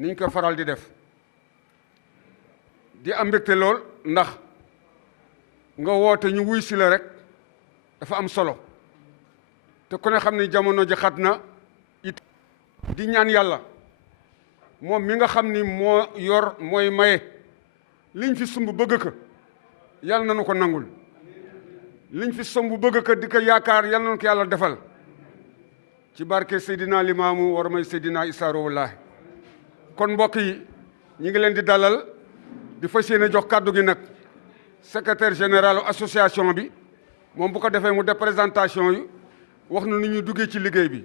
niñ ko faral di def di am mbégte lool ndax nga woote ñu wuy si la rek dafa am solo te ku ne xam ni jamono ji xat na it di ñaan yàlla moom mi nga xam ni moo yor mooy maye liñ fi sumb bëgg ko yàlla nañu ko nangul liñ fi sumb bëgg ko di ko yaakaar yàlla nañu ko yàlla defal ci barke Seydina Limaamu war may Seydina Issa Rouhou Lahi kon mbokk yi ñi ngi leen di dalal di fas yéene jox kàddu gi nag secrétaire général association bi moom bu ko defee mu def présentation yi wax na ni ñuy duggee ci liggéey bi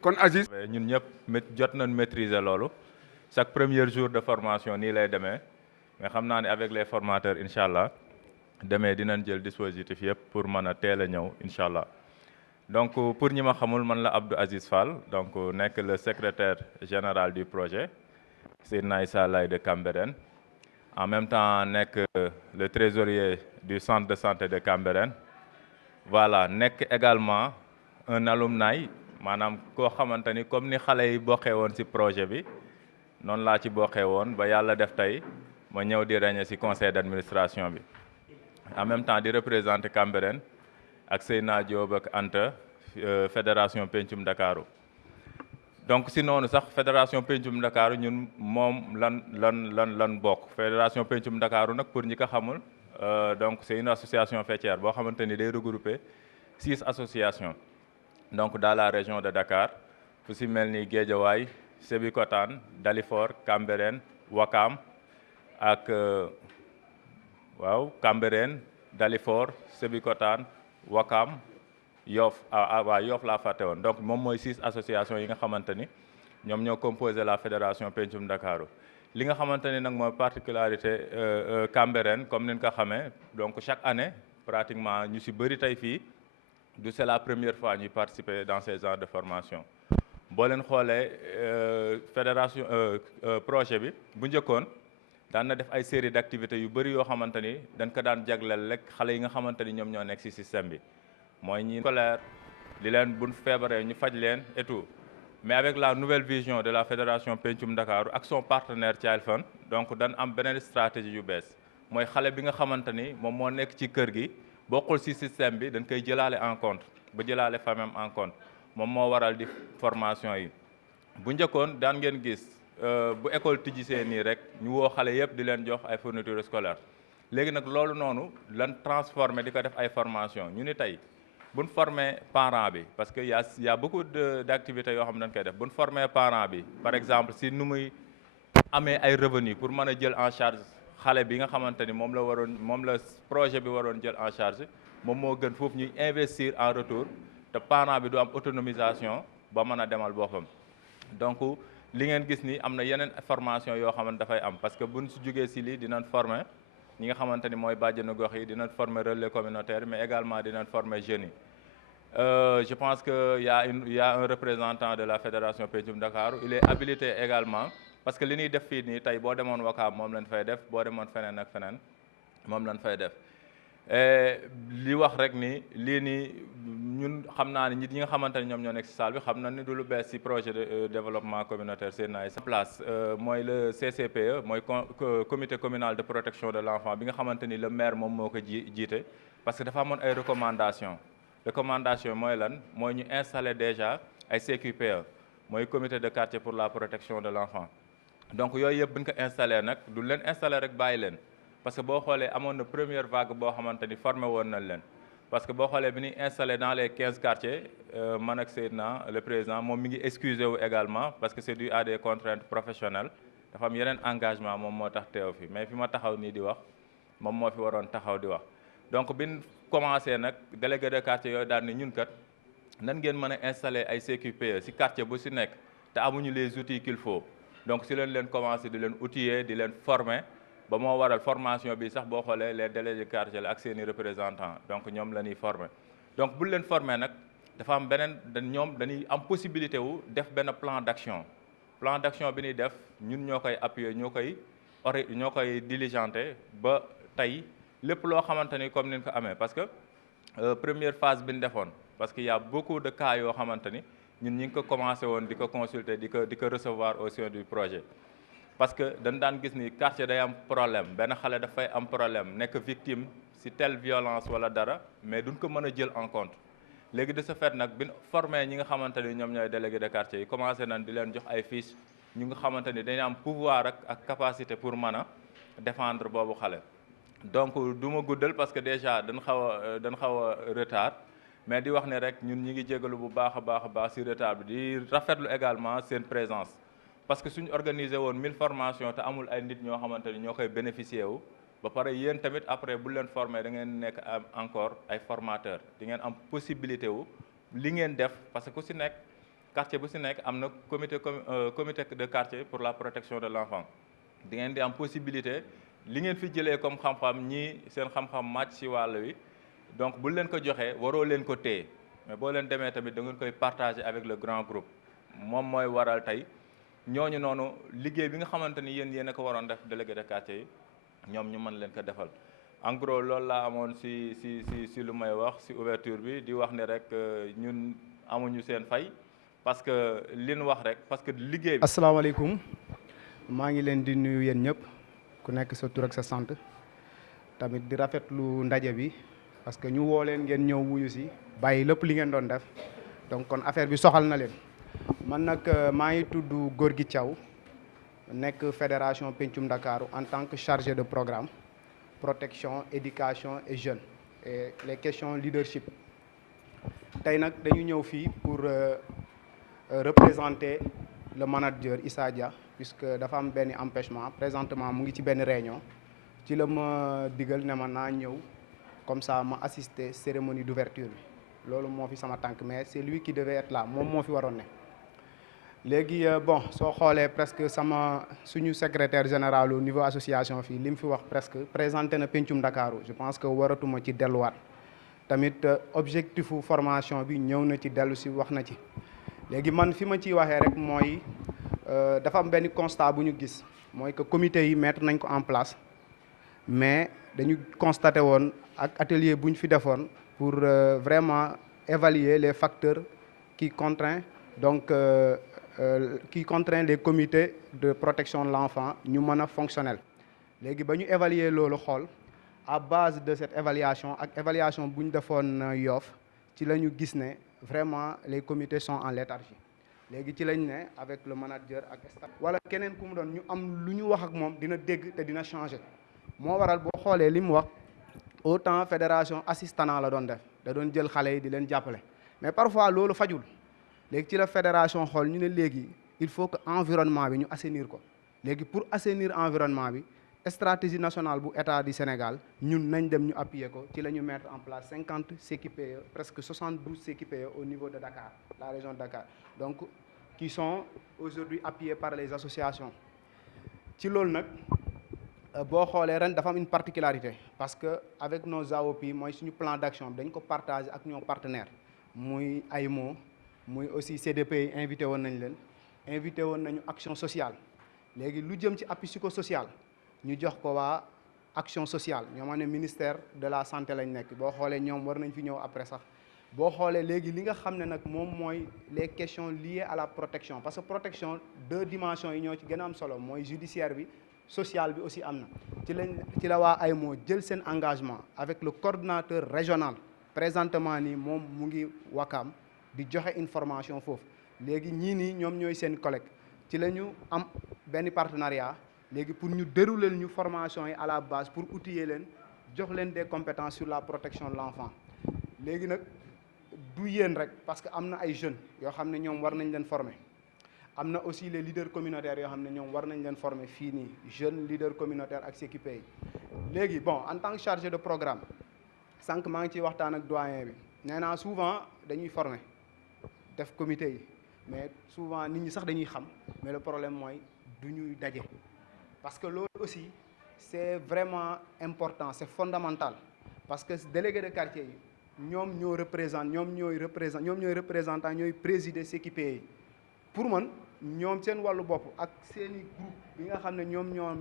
kon Aziz. ñun ñëpp jot nañ maîtriser loolu chaque premier jour de formation nii lay demee mais xam naa ne avec les formateurs incha allah demee dinañ jël dispositif yëpp pour mën a teel a ñëw incha allah. donc pour ñi ma xamul man la Abdou Aziz Fall donc nekk le secrétaire général du projet Seydina Issa Laye de Cambérène en même temps nekk le trésorier du centre de santé de Cambérène voilà nekk également un alumni maanaam koo xamante ni comme ni xale yi bokkee woon ci projet bi noonu laa ci bokkee woon ba yàlla def tey ma ñëw di régner ci conseil d'administration bi en même temps di représenter Cambérène ak Seyna Diop ak Anta fédération Pencum Ndakaaru donc si noonu sax fédération Pencum Ndakaaru ñun moom lan bokk fédération Pencum Ndakaaru nag pour ñi ko xamul donc c'est une association faîtière boo xamante ni day regrouper 6 associations donc dans la région de Dakar fu si mel ni Guédiawaye Sébikotane Dalifort Cambérène Ouakam ak Cambérène Dalifort Sébikotane Ouakam Yoff waaw Yoff laa fàtte woon donc moom mooy 6 associations yi nga xamante ni ñoom ñoo composé la fédération Pencum Ndakaaru li nga xamante ni nag mooy particularité Cambérène comme ni nga ko xamee donc chaque année pratiquement ñu si bëri tey fii du c'est la première fois ñuy participer dans ces genres de formation boo leen xoolee fédération projet bi bu njëkkoon daan na def ay série d'activités yu bëri yoo xamante ni dañ ko daan jagleel rek xale yi nga xamante ni ñoom ñoo nekk ci système bi mooy ñi scolaire li leen buñ feebaree ñu faj leen et tout mais avec la nouvelle vision de la fédération Pencum Ndakaaru ak son partenaire Child Fund donc dañ am beneen stratégie yu bees mooy xale bi nga xamante ni moom moo nekk ci kër gi bokkul ci système bi dañ koy jëlaale en compte ba jëlaale famille en compte moom moo waral di formation yi bu njëkkoon daan ngeen gis bu école tijjisee nii rek ñu woo xale yëpp di leen jox ay fournitures scolaires léegi nag loolu noonu lan transformé di ko def ay formation ñu ni tey buñ formé parent bi parce que y a beaucoup d'activités yoo xam ne dañ koy def buñ formé parent bi par exemple si nu muy amee ay revenus pour mën a jël en charge xale bi nga xamante ni moom la projet bi waroon jël en charge moom moo gën foofu ñuy investir en retour te parent bi du am autonomisation ba mën a demal boppam donc li ngeen gis ni am na yeneen formation yoo xamante dafay am parce que buñ si jógee si lii dinañ former ñi nga xamante ni mooy bàjjenu gox yi dinañ former relais communautaire mais également dinañ former jeunes yi je pense que y a un représentant de la fédération Pencum Ndakaaru il est habilité également parce que li ñuy def fii nii tey boo demoon Wakaam moom lañ fay def boo demoon feneen ak feneen moom lañ fay def li wax rek ni lii nii ñun xam naa ni nit ñi nga xamante ni ñoom ñoo nekk ci salle bi xam na ni du lu bees ci projet de développement communautaire Seydina Issa place mooy le CCPE mooy comité communal de protection de l'enfant bi nga xamante ni le maire moom moo ko jiite parce que dafa amoon ay recommandation mooy lan mooy ñu installer déjà ay CQPE mooy comité de quartier pour la protection de l'enfant donc yooyu yëpp bu ñu ko installé nag du leen installé rek bàyyi leen parce que boo xoolee amoon na première vague boo xamante ni formé woon nañ leen parce que boo xoolee bi ñuy installé dans les 15 quartiers man ak Seydina le président moom mi ngi excusé wu également parce que c'est dû à des contraintes professionnelles dafa am yeneen engagement moom moo tax teew fi mais fi ma taxaw nii di wax moom moo fi waroon taxaw di wax donc biñ commencé nag délégué de quartier yooyu daal ni ñun kat nan ngeen mën a installer ay CQPE ci quartier bu ci nekk te amuñu les outils qu'il faut donc si leen commencé di leen outiller di leen former ba moo waral formation bi sax boo xoolee les délégués de quartier la ak seeni représentants donc ñoom la ñuy former donc bu leen former nag dafa am beneen ñoom dañuy am possibilité wu def benn plan d'action bi ñuy def ñun ñoo koy appuyer ñoo koy diligenter ba tey lépp loo xamante ni comme ni ñu ko amee parce que première phase bi ñu defoon parce que y a beaucoup de cas yoo xamante ni ñun ñi ngi ko commencé woon di ko consulter di ko recevoir au sein du projet parce que dañ daan gis ni quartier day am problème benn xale dafay am problème nekk victime si telle violence wala dara mais duñ ko mën a jël en compte léegi de ce fait nag bi formé ñi nga xamante ni ñoom ñooy délégué de quartier yi commencé nañ di leen jox ay fiches ñu nga xamante ni dañu am pouvoir ak capacité pour mën a défendre boobu xale. donc du ma guddal parce que déjà dañ xaw a retard mais di wax ne rek ñun ñi ngi jégalu bu baax a baax si retard bi di rafetlu également seen présence parce que suñu organisé woon 1000 formations te amul ay nit ñoo xamante ni ñoo koy bénéficier wu ba pare yéen tamit après bu leen formé da ngeen nekk encore ay formateurs di ngeen am possibilité wu li ngeen def parce que ku si nekk quartier bu si nekk am na comité de quartier pour la protection de l'enfant di ngeen di am possibilité li ngeen fi jëlee comme xam-xam ñii seen xam-xam màcc ci wàll wi donc bu leen ko joxee waroo leen ko téye mais boo leen demee tamit da ngeen koy partager avec le grand groupe moom mooy waral tey ñooñu noonu liggéey bi nga xamante ni yéen a ko waroon def délégué de quartier yi ñoom ñu mën leen ko defal en gros loolu laa amoon si lu may wax si ouverture bi di wax ne rek ñun amuñu seen fay parce que li ñu wax rek parce que liggéey bi. asalaamaaleykum maa ngi leen di nuyu yéen ñëpp ku nekk sa tur ak sa sant tamit di rafetlu ndaje bi parce que ñu woo leen ngeen ñëw wuyu si bàyyi lépp li ngeen doon def donc kon affaire bi soxal na leen man nag maa ngi tudd Gorgui Thiaw nekk fédération Pencum Ndakaaru en tant que chargé de programme protection éducation et jeunes et les questions leadership tey nag dañu ñëw fii pour représenter le manager Issa Dia puisque dafa am benn empêchement présentement mu ngi ci benn réunion ci la ma digal ne ma naa ñëw comme ça ma assister cérémonie d'ouverture bi loolu moo fi sama tànk mais c'est lui qui devait être là moom moo fi waroon ne léegi bon soo xoolee presque suñu secrétaire général au niveau association fii li mu fi wax presque présenté na Pencum Ndakaaru je pense que waratuma ci delluwaat tamit objectifu formation bi ñëw na ci dellu si wax na ci léegi man fi ma ciy waxee rek mooy dafa am benn constat bu ñu gis mooy que comité yi mettre nañ ko en place mais dañu constaté woon ak atelier bu ñu fi defoon pour vraiment évaluer les facteurs qui contraignent donc qui contraint les comités de protection de l'enfant ñu mën a fonctionnel léegi ba ñu évaluer loolu xool à base de cette évaluation ak évaluation bu ñu defoon Yoff ci la ñu gis ne vraiment les comités sont en léthargie léegi ci lañ ne avec le manager ak staff wala keneen ku mu doon ñu am lu ñu wax ak moom dina dégg te dina changer moo waral boo xoolee li mu wax autant fédération assistanat la doon def da doon jël xale yi di leen jàppale mais parfois loolu fajul léegi ci la fédération xool ñu ne léegi il faut que environnement bi ñu assainir ko léegi pour assainir environnement bi stratégie nationale bu état du Sénégal ñun nañ dem ñu appuyer ko ci la ñu mettre en place 50 CQPE presque 72 CQPE au niveau de Dakar la région de Dakar donc qui sont aujourd'hui appuyés par les associations ci loolu nag boo xoolee ren dafa am une particularité parce que avec nos AOP mooy suñu plan d'action dañ ko partager ak ñoo partenaires muy AIMO muy aussi CDP yi invité woon nañ leen invité woon nañu action sociale léegi lu jëm ci appui psychosocial ñu jox ko waa action sociale ñoo ne ministère de la santé lañ nekk boo xoolee ñoom war nañ fi ñëw après sax boo xoolee léegi li nga xam ne nag moom mooy les questions liées à la protection parce que protection 2 dimensions yi ñoo ci gën a am solo mooy judiciaire bi social bi aussi am na ci la waa AIMO jël seen engagement avec le coordonnateur régional présentement nii moom mu ngi Wakaam di joxe information foofu léegi ñii nii ñoom ñooy seen collègue ci la ñu am benn partenariat léegi pour ñu dérouler ñu formation yi à la base pour outiller leen jox leen des compétences sur la protection de l'enfant léegi nag du yéen rek parce que am na ay jeunes yoo xam ne ñoom war nañ leen former am na aussi les leaders communautaires yoo xam ne ñoom war nañ leen former fii nii jeunes leaders communautaires ak CQP yi léegi bon en tant que chargé de programme sànq maa ngi ciy waxtaan ak doyen bi nee naa souvent dañuy former def comité yi mais souvent nit ñi sax dañuy xam mais le problème mooy du ñuy daje parce que loolu aussi c'est vraiment important c'est fondamental parce que délégué de quartier yi ñoom ñooy représentant ñooy présider CQP yi pour man ñoom seen wàllu bopp ak seeni groupe yi nga xam ne ñoom ñoo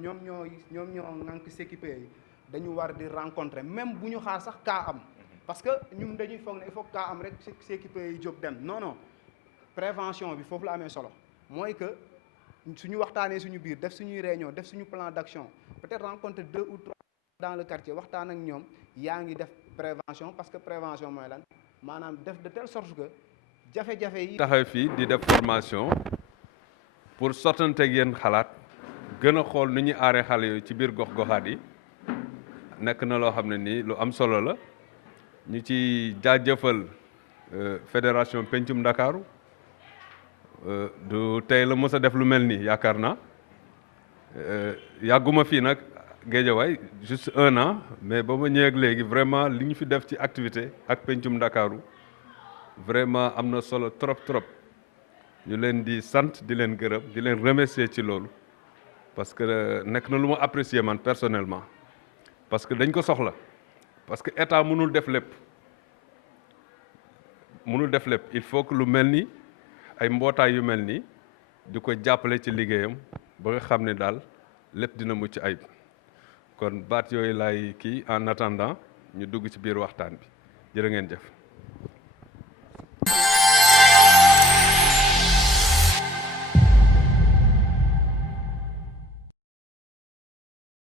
ŋànk CQP yi dañu war di rencontrer même bu ñu xaar sax kaa am parce que ñun dañuy foog ne il faut kaa am rek CQP yi jóg dem non prévention bi foofu la amee solo mooy que suñu waxtaanee suñu biir def suñuy réunion def suñu plan d'action peut-être rencontrer 2 ou 3 dans le quartier waxtaan ak ñoom yaa ngi def prévention parce que prévention mooy lan maanaam def de telle sorte que jafe-jafe yi. taxaw fii di def formation pour sottanteeg yéen xalaat gën a xool nu ñuy aaree xale yooyu ci biir gox-goxaat yi nekk na loo xam ne nii lu am solo la ñu ci jaajëfal fédération Pencum Ndakaaru du tey la mës a def lu mel nii yaakaar naa yàgguma fii nag Géejawaay juste 1 an mais ba ma ñëwee ak léegi vraiment li ñu fi def ci activité ak Pencum Ndakaaru vraiment am na solo trop trop ñu leen di sant di leen gërëm di leen remercier ci loolu parce que nekk na lu ma apprécier man personnellement parce que dañ ko soxla parce que état mënul def lépp il faut que lu mel ni ay mbootaay yu mel nii di ko jàppale ci liggéeyam ba nga xam ne daal lépp dina mucc ayib kon baat yooyu laay kii en attendant ñu dugg ci biir waxtaan bi jërë ngeen jëf.